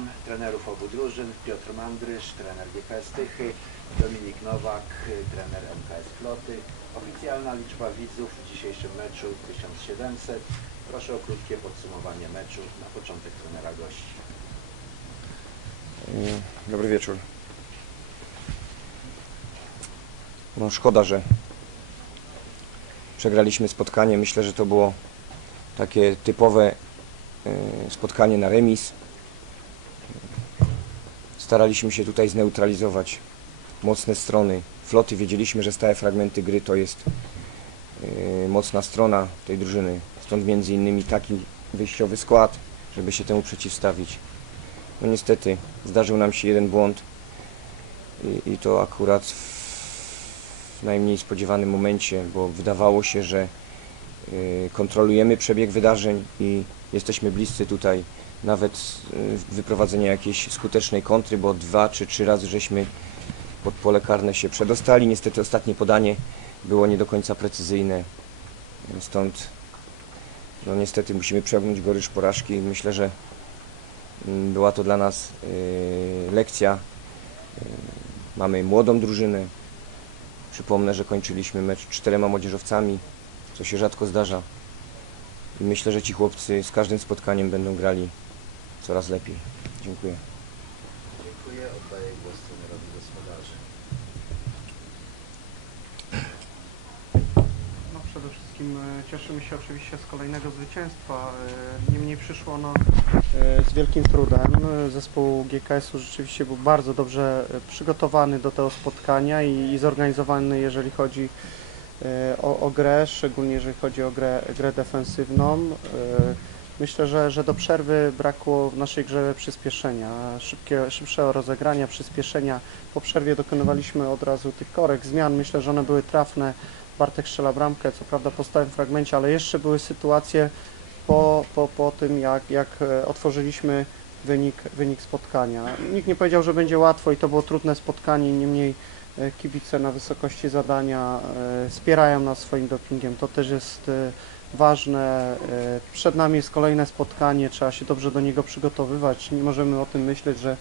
Witam trenerów obu drużyn, Piotr Mandrysz, trener GKS Tychy, Dominik Nowak, trener MKS Floty. Oficjalna liczba widzów w dzisiejszym meczu 1700. Proszę o krótkie podsumowanie meczu na początek trenera gości. Mm, Dobry wieczór. No szkoda, że przegraliśmy spotkanie. Myślę, że to było takie typowe y, spotkanie na remis. Staraliśmy się tutaj zneutralizować mocne strony floty. Wiedzieliśmy, że stałe fragmenty gry to jest y, mocna strona tej drużyny. Stąd między innymi taki wyjściowy skład, żeby się temu przeciwstawić. No niestety zdarzył nam się jeden błąd i, i to akurat w najmniej spodziewanym momencie, bo wydawało się, że y, kontrolujemy przebieg wydarzeń i jesteśmy bliscy tutaj nawet y, wyprowadzenia jakiejś skutecznej kontry, bo dwa czy trzy razy żeśmy pod pole karne się przedostali. Niestety ostatnie podanie było nie do końca precyzyjne, stąd no niestety musimy przełknąć gorycz porażki. Myślę, że Mm, Była to dla nas y, lekcja. Y, Mamy młodą drużynę. Przypomnę, że kończyliśmy mecz czterema młodzieżowcami, co się rzadko zdarza. I myślę, że ci chłopcy z każdym spotkaniem będą grali coraz lepiej. Dziękuję. Dziękuję. Oddaję głos trenerowi gospodarzy. No przede wszystkim e, cieszymy się oczywiście z kolejnego zwycięstwa. e, Niemniej przyszło ono e, z wielkim trudem. Zespół GKS-u rzeczywiście był bardzo dobrze przygotowany do tego spotkania i, i zorganizowany, jeżeli chodzi o, o grę, szczególnie jeżeli chodzi o grę, grę defensywną. Myślę, że, że do przerwy brakło w naszej grze przyspieszenia, szybkie, szybszego rozegrania, przyspieszenia. Po przerwie dokonywaliśmy od razu tych korek, zmian. Myślę, że one były trafne. Bartek strzela bramkę, co prawda po stałym fragmencie, ale jeszcze były sytuacje po, po, po tym, jak, jak e, otworzyliśmy wynik, wynik spotkania. Nikt nie powiedział, że będzie łatwo i to było trudne spotkanie, niemniej e, kibice na wysokości zadania e, wspierają nas swoim dopingiem. To też jest ważne. E, Przed nami jest kolejne spotkanie, trzeba się dobrze do niego przygotowywać. Nie możemy o tym myśleć, że,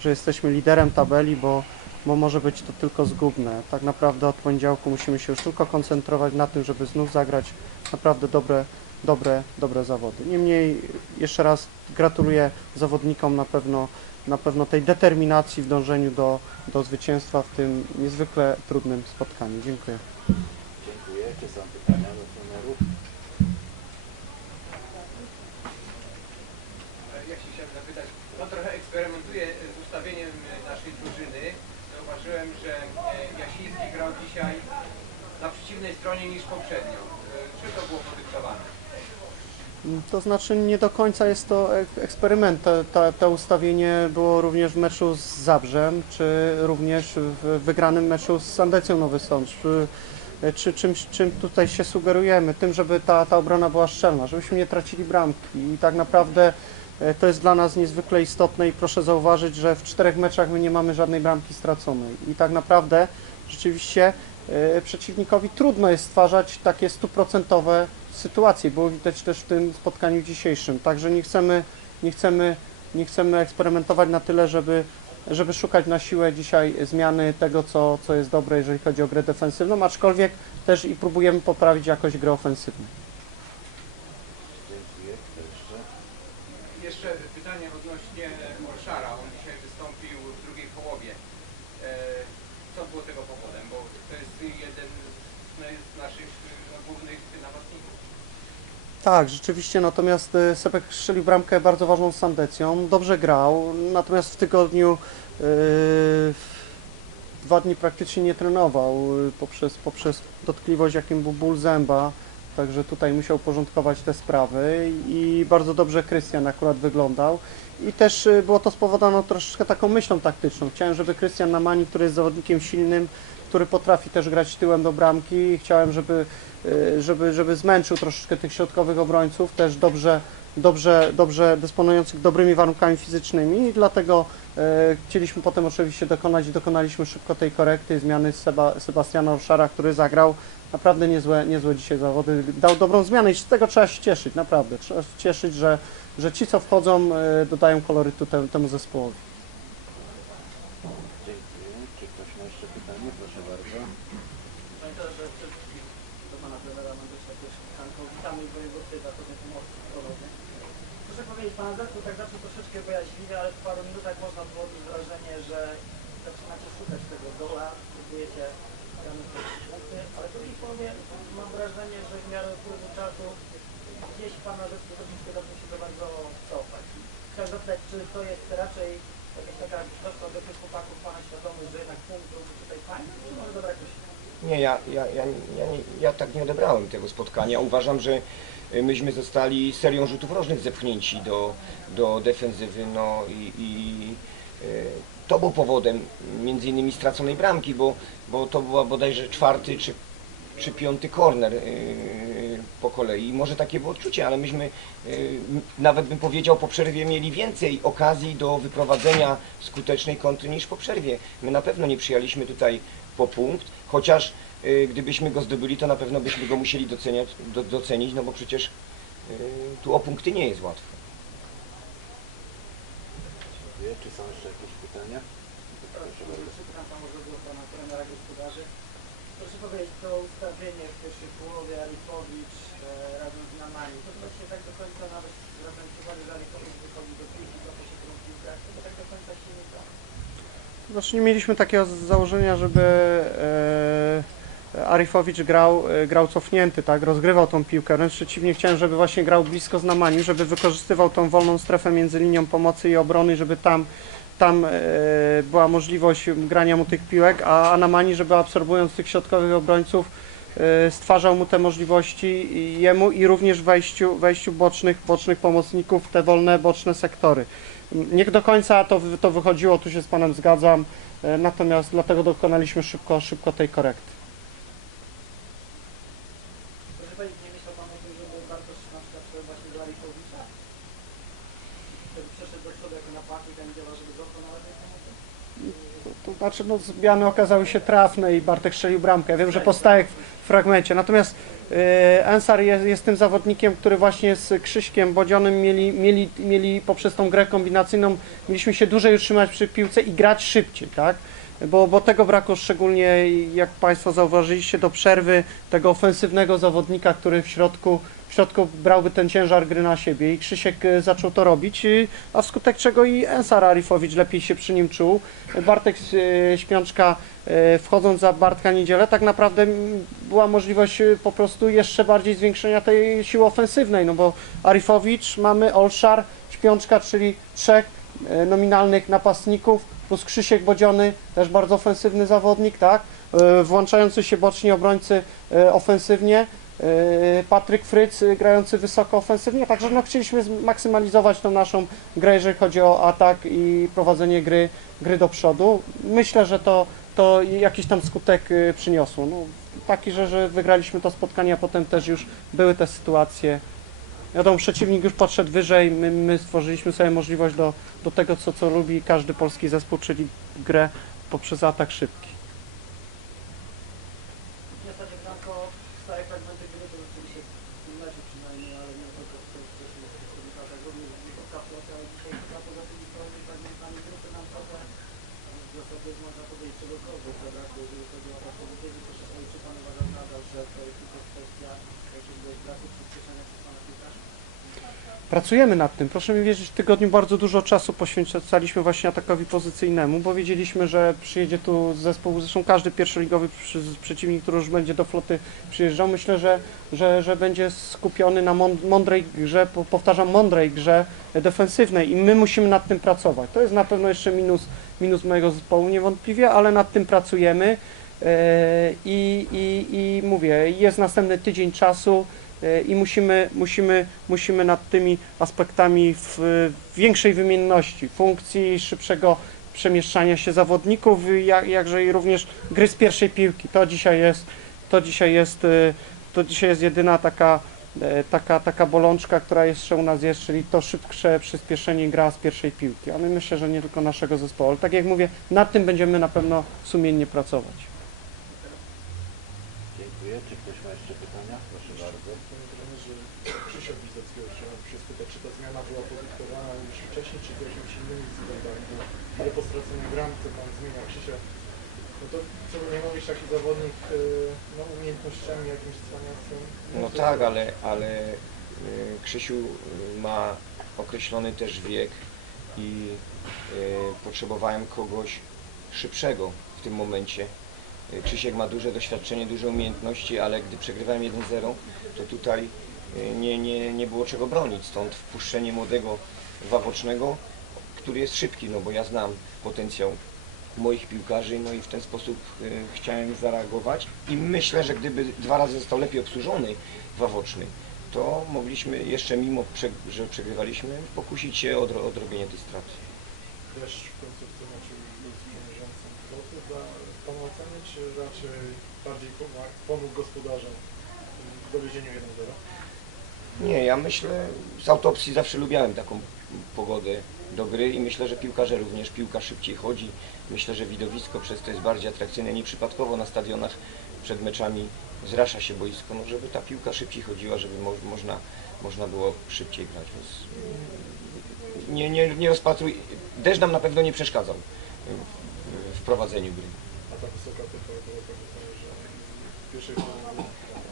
że jesteśmy liderem tabeli, bo bo może być to tylko zgubne. Tak naprawdę od poniedziałku musimy się już tylko koncentrować na tym, żeby znów zagrać naprawdę dobre, dobre, dobre zawody. Niemniej jeszcze raz gratuluję zawodnikom na pewno, na pewno tej determinacji w dążeniu do, do zwycięstwa w tym niezwykle trudnym spotkaniu. Dziękuję. Dziękuję. Czy są pytania do trenerów? Ja się chciałem zapytać, no trochę eksperymentuję z ustawieniem e, naszej drużyny. Zauważyłem, że e, Jasiński grał dzisiaj na przeciwnej stronie niż poprzednio. E, Czym to było podyktowane? To znaczy nie do końca jest to ek- eksperyment. To, to, to ustawienie było również w meczu z Zabrzem, czy również w wygranym meczu z Sandecją Nowy Sącz. Czy, czy czym, tutaj się sugerujemy? Tym, żeby ta, ta obrona była szczelna, żebyśmy nie tracili bramki. I tak naprawdę to jest dla nas niezwykle istotne i proszę zauważyć, że w czterech meczach my nie mamy żadnej bramki straconej. I tak naprawdę rzeczywiście e, przeciwnikowi trudno jest stwarzać takie stuprocentowe sytuacje. Było widać też w tym spotkaniu dzisiejszym. Także nie chcemy, nie chcemy, nie chcemy eksperymentować na tyle, żeby, żeby szukać na siłę dzisiaj zmiany tego, co, co jest dobre, jeżeli chodzi o grę defensywną, aczkolwiek też i próbujemy poprawić jakość gry ofensywnej. Dziękuję. Kto jeszcze? Jeszcze pytanie odnośnie Orszara. On dzisiaj wystąpił w drugiej połowie. E, Co było tego powodem? Bo to jest jeden z no, naszych e, no, głównych napastników. Tak, rzeczywiście, natomiast y, Sepek strzelił bramkę bardzo ważną z Sandecją, dobrze grał, natomiast w tygodniu y, dwa dni praktycznie nie trenował poprzez, poprzez dotkliwość, jakim był ból zęba, także tutaj musiał porządkować te sprawy i bardzo dobrze Krystian akurat wyglądał i też y, było to spowodowane troszeczkę taką myślą taktyczną. Chciałem, żeby Krystian Namani, który jest zawodnikiem silnym, który potrafi też grać tyłem do bramki chciałem, żeby, y, żeby, żeby zmęczył troszeczkę tych środkowych obrońców, też dobrze, dobrze, dobrze dysponujących dobrymi warunkami fizycznymi i dlatego e, chcieliśmy potem oczywiście dokonać i dokonaliśmy szybko tej korekty, zmiany Seba, Sebastiana Orszara, który zagrał naprawdę niezłe, niezłe dzisiaj zawody, dał dobrą zmianę i z tego trzeba się cieszyć, naprawdę, trzeba się cieszyć, że, że ci co wchodzą e, dodają kolorytu te, temu zespołowi. Dziękuję. Czy ktoś ma jeszcze pytanie? Proszę bardzo. Panie że przede wszystkim do pana trenera Mandusza też pytanko. Witamy województwie za to pomocy psichologii. Pana zespół tak zaczął troszeczkę bojaźliwie, ale w paru minutach można było wrażenie, że zaczynacie szukać tego gola, próbujecie punkty, ale w drugiej mam wrażenie, że w miarę upływu czasu gdzieś pana zespół troszeczkę zaczął się za bardzo cofać. Chciałem zapytać, czy to jest raczej jakaś taka troszkę do tych chłopaków pana świadomość, że jednak punkt byłby tutaj fajny, czy może dobra jakoś Nie, ja, ja, ja, ja, nie, ja tak nie odebrałem tego spotkania. Uważam, że y, myśmy zostali serią rzutów rożnych zepchnięci do, do defensywy, no i, i y, to był powodem między innymi straconej bramki, bo, bo to była bodajże czwarty czy, czy piąty korner y, po kolei. Może takie było odczucie, ale myśmy nawet bym powiedział po przerwie mieli więcej okazji do wyprowadzenia skutecznej kontry niż po przerwie. My na pewno nie przyjęliśmy tutaj po punkt, chociaż y, gdybyśmy go zdobyli, to na pewno byśmy go musieli doceniać, do, docenić, no bo przecież y, tu o punkty nie jest łatwo. Dziękuję. Czy są jeszcze jakieś pytania? Proszę bardzo. Przypytam pan może do pana trenera gospodarzy. Proszę powiedzieć, to ustawienie w pierwszej połowie Arifowicz e, razem z Namani, to się tak do końca nawet zwracając uwagę, że Arifowicz wychodzi do piłki, trochę się tą piłkę, to chyba tak do końca się nie da. Znaczy nie mieliśmy takiego założenia, żeby e, Arifowicz grał, e, grał cofnięty, tak, rozgrywał tą piłkę. Wręcz przeciwnie, chciałem, żeby właśnie grał blisko z Namani, żeby wykorzystywał tą wolną strefę między linią pomocy i obrony, żeby tam, tam e, była możliwość grania mu tych piłek, a Anamani, żeby absorbując tych środkowych obrońców stwarzał mu te możliwości jemu i również wejściu, wejściu bocznych, bocznych pomocników w te wolne boczne sektory. Nie do końca to, to wychodziło, tu się z Panem zgadzam, e, natomiast dlatego dokonaliśmy szybko, szybko tej korekty. To znaczy, no, zmiany okazały się trafne i Bartek strzelił bramkę. Ja wiem, że postaje w fragmencie. Natomiast e, Ensar jest, jest tym zawodnikiem, który właśnie z Krzyśkiem Bodzionym mieli, mieli, mieli poprzez tą grę kombinacyjną, mieliśmy się dłużej utrzymać przy piłce i grać szybciej, tak? Bo, bo tego brakło szczególnie, jak Państwo zauważyliście, do przerwy tego ofensywnego zawodnika, który w środku, w środku brałby ten ciężar gry na siebie i Krzysiek e, zaczął to robić, y, a wskutek czego i Ensar Arifowicz lepiej się przy nim czuł. Bartek e, Śpiączka e, wchodząc za Bartka Niedzielę, tak naprawdę była możliwość e, po prostu jeszcze bardziej zwiększenia tej siły ofensywnej, no bo Arifowicz, mamy Olszar, Śpiączka, czyli trzech e, nominalnych napastników, plus Krzysiek Bodziony, też bardzo ofensywny zawodnik, tak, E, włączający się boczni obrońcy e, ofensywnie, e, Patryk Fryc e, grający wysoko ofensywnie, także no chcieliśmy zmaksymalizować tą naszą grę, jeżeli chodzi o atak i prowadzenie gry, gry do przodu. Myślę, że to, to jakiś tam skutek y, przyniosło. No, taki, że, że wygraliśmy to spotkanie, a potem też już były te sytuacje. Wiadomo, przeciwnik już podszedł wyżej, my, my stworzyliśmy sobie możliwość do, do tego, co, co lubi każdy polski zespół, czyli grę poprzez atak szybki. W zasadzie Franko, stare fragmenty gry to rzeczywiście w tym meczu przynajmniej, ale nie tylko w tych wcześniejszych komunikatach, również w Okaplocie, ale dzisiaj chyba poza tymi stałymi fragmentami gry to nam trochę w zasadzie można powiedzieć czegokolwiek zabrakło, jeżeli chodzi o taką wybiegi. Proszę powiedzieć, czy Pan uważa nadal, że to jest tylko kwestia jakiegoś braku przyspieszenia przez Pana piłkarza? Pracujemy nad tym. Proszę mi wierzyć, w tygodniu bardzo dużo czasu poświęcaliśmy właśnie atakowi pozycyjnemu, bo wiedzieliśmy, że przyjedzie tu zespół, zresztą każdy pierwszoligowy przeciwnik, który już będzie do floty przyjeżdżał, myślę, że, że, że będzie skupiony na mąd- mądrej grze, po- powtarzam, mądrej grze defensywnej i my musimy nad tym pracować. To jest na pewno jeszcze minus, minus mojego zespołu niewątpliwie, ale nad tym pracujemy i, i, i mówię, jest następny tydzień czasu, E, i musimy, musimy, musimy nad tymi aspektami w, większej wymienności funkcji, szybszego przemieszczania się zawodników, jak, jakże i również gry z pierwszej piłki. To dzisiaj jest, to dzisiaj jest, y, to dzisiaj jest jedyna taka, e, taka, taka bolączka, która jeszcze u nas jest, czyli to szybsze przyspieszenie gra z pierwszej piłki. Ale myślę, że nie tylko naszego zespołu. Ale tak jak mówię, nad tym będziemy na pewno sumiennie pracować. Dziękuję. Czy ktoś ma jeszcze pytania? Proszę bardzo. Panie trenerze, Krzysiek Wizeckiego chciałem się spytać, czy ta zmiana była podyktowana już wcześniej, czy to jakimiś innymi względami, bo ile po straconej bramce pan zmienia Krzysia, no to co by nie mówić, taki zawodnik e, no, umiejętnościami, jakimś cwaniactwem. No to- tak, ale, ale y, Krzysiu y, ma określony też wiek i y, potrzebowałem kogoś szybszego w tym momencie. Krzysiek ma duże doświadczenie, duże umiejętności, ale gdy przegrywałem 1-0, to tutaj y, nie, nie, nie było czego bronić. Stąd wpuszczenie młodego Wawocznego, który jest szybki, no bo ja znam potencjał moich piłkarzy, no i w ten sposób y, chciałem zareagować i myślę, że gdyby dwa razy został lepiej obsłużony Wawoczny, to mogliśmy jeszcze mimo, prze, że przegrywaliśmy, pokusić się o odro- odrobienie tej straty. Deszcz w końcu w dla Oceny, czy raczej bardziej pomógł gospodarzom w dowiezieniu 1-0? Nie, ja myślę, z autopsji zawsze lubiałem taką pogodę do gry i myślę, że piłkarze również, piłka szybciej chodzi. Myślę, że widowisko przez to jest bardziej atrakcyjne. Nieprzypadkowo na stadionach przed meczami zrasza się boisko, no żeby ta piłka szybciej chodziła, żeby mo można, można było szybciej grać. Nie, nie, nie rozpatruj. Deszcz nam na pewno nie przeszkadzał w prowadzeniu gry. A ta wysoka temperatura powoduje, że w pierwszej połowie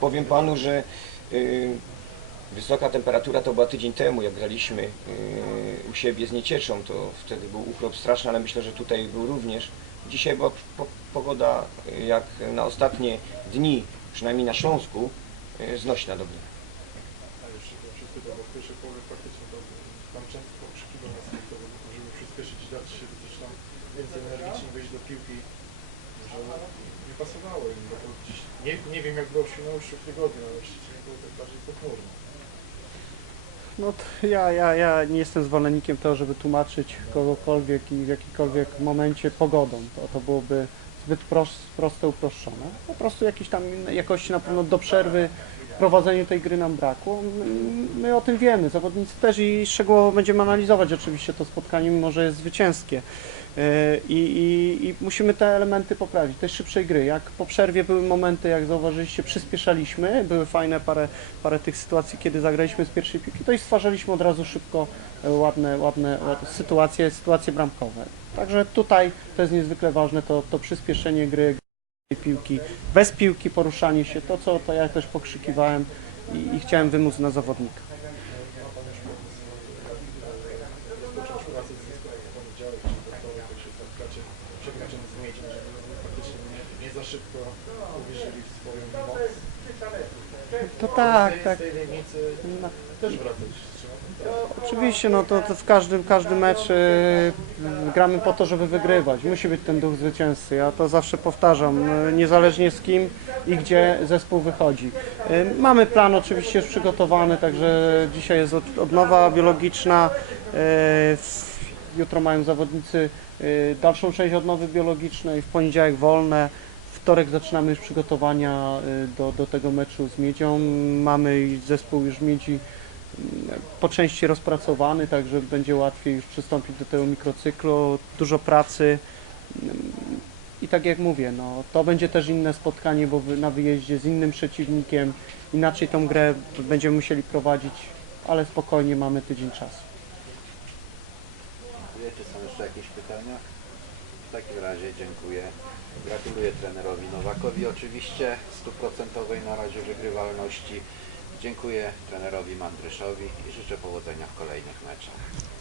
Powiem panu, że y, wysoka temperatura to była tydzień temu, jak graliśmy y, u siebie z Niecieczą, to wtedy był ukrop straszny, ale myślę, że tutaj był również. Dzisiaj była po, pogoda jak na ostatnie dni, przynajmniej na Śląsku, y, znośna do gry. A jeszcze chyba się spytał, bo w pierwszej połowie faktycznie to tam często pokrzykiwał na swoich zawodników, żeby przyspieszyć, dać się tam więcej energicznie do piłki, że nie pasowało im, bo nie, nie wiem jak było w Świnoujściu w tygodniu, ale Szczecinie było tak bardziej pochmurno. No ja, ja, ja nie jestem zwolennikiem tego, żeby tłumaczyć kogokolwiek i w jakikolwiek momencie pogodą. To, to byłoby zbyt pros, proste, uproszczone. Po prostu jakiejś tam jakości na pewno do przerwy prowadzeniu tej gry nam brakło. My, my o tym wiemy, zawodnicy też i szczegółowo będziemy analizować oczywiście to spotkanie, mimo że jest zwycięskie. Yy, I, i, I musimy te elementy poprawić, tej szybszej gry. Jak po przerwie były momenty, jak zauważyliście, przyspieszaliśmy, były fajne parę, parę tych sytuacji, kiedy zagraliśmy z pierwszej piłki, to i stwarzaliśmy od razu szybko e, ładne, ładne, ładne sytuacje, sytuacje bramkowe. Także tutaj to jest niezwykle ważne, to, to przyspieszenie gry tej piłki, bez piłki poruszanie się, to co to ja też pokrzykiwałem i, i chciałem wymóc na zawodnika. Ma Pan już pomysł, e, rozpocząć pracę z zespołem w poniedziałek czy we wtorek, jak się spotkacie przed meczem z Miedziem, żeby faktycznie nie, nie za szybko uwierzyli w swoją moc. To tak, z tej, tak. Z tej Legnicy No. też wracać tak? Oczywiście, no to, to w każdym, każdy mecz e, gramy po to, żeby wygrywać. Musi być ten duch zwycięzcy. Ja to zawsze powtarzam, e, niezależnie z kim i gdzie zespół wychodzi. Mamy plan oczywiście już przygotowany, także dzisiaj jest od- odnowa biologiczna. Jutro mają zawodnicy dalszą część odnowy biologicznej, w poniedziałek wolne. Wtorek zaczynamy już przygotowania e, do, do tego meczu z Miedzią. Mamy zespół już Miedzi po części rozpracowany, także będzie łatwiej już przystąpić do tego mikrocyklu, dużo pracy. I tak jak mówię, no, to będzie też inne spotkanie, bo na wyjeździe z innym przeciwnikiem, inaczej tą grę będziemy musieli prowadzić, ale spokojnie mamy tydzień czasu. Dziękuję. Czy są jeszcze jakieś pytania? W takim razie dziękuję. Gratuluję trenerowi Nowakowi oczywiście stuprocentowej na razie wygrywalności. Dziękuję trenerowi Mandryszowi i życzę powodzenia w kolejnych meczach.